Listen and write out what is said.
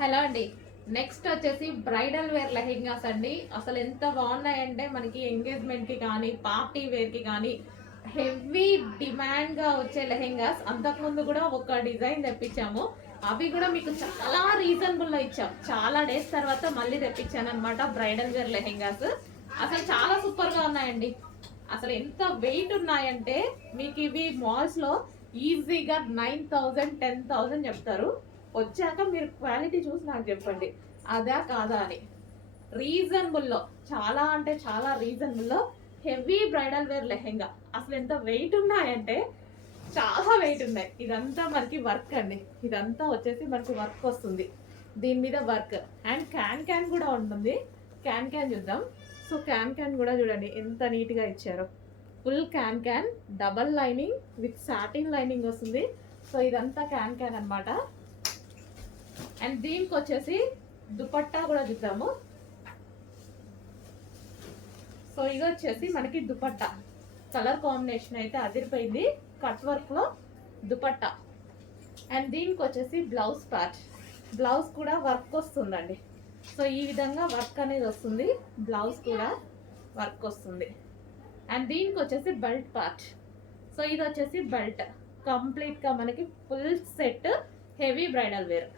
Hello అండి. Next వచ్చేసి bridal wear lehengas అండి. అసలు ఎంత బాగున్నాయంటే మనకి ఎంగేజ్మెంట్కి కానీ పార్టీ వేర్కి కానీ హెవీ డిమాండ్గా వచ్చే లెహెంగాస్ అంతకుముందు కూడా ఒక డిజైన్ తెప్పించాము. అవి కూడా మీకు చాలా రీజనబుల్లో ఇచ్చాం. చాలా డేస్ తర్వాత మళ్ళీ తెప్పించాను అనమాట బ్రైడల్ వేర్ లెహెంగాస్ అసలు చాలా సూపర్గా ఉన్నాయండి. అసలు ఎంత వెయిట్ ఉన్నాయంటే మీకు ఇవి మాల్స్లో ఈజీగా నైన్ థౌజండ్ టెన్ థౌజండ్ చెప్తారు. వచ్చాక మీరు క్వాలిటీ చూసి నాకు చెప్పండి. అదా కాదా అని. రీజనబుల్లో చాలా అంటే చాలా రీజనబుల్లో హెవీ బ్రైడల్ వేర్ లెహెంగా. అసలు ఎంత వెయిట్ ఉన్నాయంటే చాలా వెయిట్ ఉన్నాయి. ఇదంతా మనకి వర్క్ అండి. ఇదంతా వచ్చేసి మనకి వర్క్ వస్తుంది. దీని మీద వర్క్ అండ్ క్యాన్ క్యాన్ కూడా ఉంటుంది. క్యాన్ క్యాన్ చూద్దాం. సో క్యాన్ క్యాన్ కూడా చూడండి. ఎంత నీట్గా ఇచ్చారో. Full can can double lining with satin lining వస్తుంది. సో ఇదంతా క్యాన్ క్యాన్ అన్నమాట. అండ్ దీనికి వచ్చేసి దుపట్టా కూడా చూద్దాము. సో ఇది వచ్చేసి మనకి దుపట్టా. కలర్ కాంబినేషన్ అయితే అదిరిపోయింది. కట్ వర్క్లో దుపట్టా. అండ్ దీనికి వచ్చేసి బ్లౌజ్ పార్ట్ బ్లౌజ్ కూడా వర్క్ వస్తుందండి. సో ఈ విధంగా వర్క్ అనేది వస్తుంది. బ్లౌజ్ కూడా వర్క్ వస్తుంది. అండ్ దీనికి వచ్చేసి బెల్ట్ పార్ట్ సో ఇది వచ్చేసి బెల్ట్ కంప్లీట్గా మనకి full set heavy bridal wear